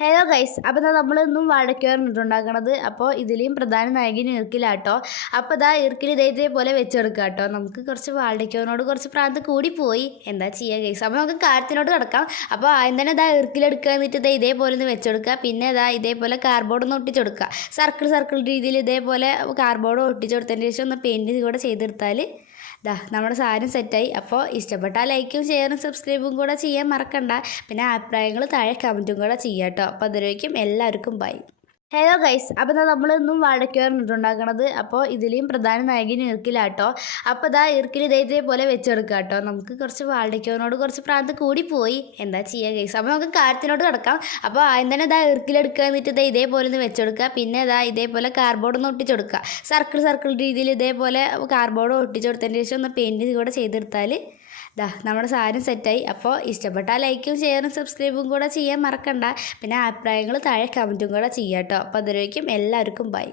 Hello guys, അപ്പോൾ നമ്മൾ ഇന്നും വാഴയ്ക്കാണ് ഉണ്ടാക്കണത്. അപ്പോൾ ഇതിലെയും പ്രധാന നായകൻ ഇർക്കിലാട്ടോ. അപ്പോൾ ഇർക്കിൽ ഇതേപോലെ വെച്ചെടുക്കുക കേട്ടോ. നമുക്ക് കുറച്ച് വാഴയ്ക്കോനോട് കുറച്ച് പ്രാന്ത് കൂടി പോയി, എന്താ ചെയ്യുക ഗൈസ്. അപ്പോൾ നമുക്ക് കാര്യത്തിനോട് കിടക്കാം. അപ്പോൾ ആദ്യം തന്നെ ഇർക്കിലെടുക്കുക, എന്നിട്ട് ഇതേപോലെ ഒന്ന് വെച്ചെടുക്കുക. പിന്നെ ഇതേപോലെ കാർഡ്ബോർഡ് ഒന്ന് ഒട്ടിച്ചെടുക്കുക. സർക്കിൾ രീതിയിൽ ഇതേപോലെ കാർഡ്ബോർഡ് ഒട്ടിച്ചെടുത്തതിന് ശേഷം ഒന്ന് പെയിൻറ്റ് കൂടെ ചെയ്തെടുത്താൽ നമ്മുടെ സാധനം സെറ്റായി. അപ്പോൾ ഇഷ്ടപ്പെട്ടാൽ ലൈക്കും ഷെയറും സബ്സ്ക്രൈബും കൂടെ ചെയ്യാൻ മറക്കണ്ട. പിന്നെ അഭിപ്രായങ്ങൾ താഴെ കമൻറ്റും കൂടെ ചെയ്യാം കേട്ടോ. അപ്പോൾ അതുവരേക്കും എല്ലാവർക്കും ബൈ. ഹലോ ഗൈസ്, അപ്പോൾ നമ്മൾ ഇന്നും വാഴയ്ക്കാണ് ഉണ്ടാക്കണത്. അപ്പോൾ ഇതിലെയും പ്രധാന നായകൻ ഇർക്കിലാട്ടോ. അപ്പോൾ ഇർക്കിൽ ഇതേപോലെ വെച്ചെടുക്കുക കേട്ടോ. നമുക്ക് കുറച്ച് വാഴയ്ക്കോനോട് കുറച്ച് പ്രാന്ത് കൂടി പോയി, എന്താ ചെയ്യുക ഗൈസ്. അപ്പോൾ നമുക്ക് കാര്യത്തിനോട് കിടക്കാം. അപ്പോൾ ആദ്യം തന്നെ ഇർക്കിലെടുക്കുക, എന്നിട്ട് ഇതേപോലെ ഒന്ന് വെച്ചെടുക്കുക. പിന്നെ ഇതേപോലെ കാർഡ്ബോർഡ് ഒന്ന് ഒട്ടിച്ചെടുക്കുക. സർക്കിൾ രീതിയിൽ ഇതേപോലെ കാർഡ്ബോർഡ് ഒട്ടിച്ചെടുത്തതിന് ശേഷം ഒന്ന് പെയിൻറ്റ് കൂടെ ചെയ്തെടുത്താൽ നമ്മുടെ സാധനം സെറ്റായി. അപ്പോൾ ഇഷ്ടപ്പെട്ടാൽ ലൈക്കും ഷെയറും സബ്സ്ക്രൈബും കൂടെ ചെയ്യാൻ മറക്കണ്ട. പിന്നെ അഭിപ്രായങ്ങൾ താഴെ കമൻറ്റും കൂടെ ചെയ്യാം കേട്ടോ. അപ്പോൾ അതുവരേക്കും എല്ലാവർക്കും ബൈ.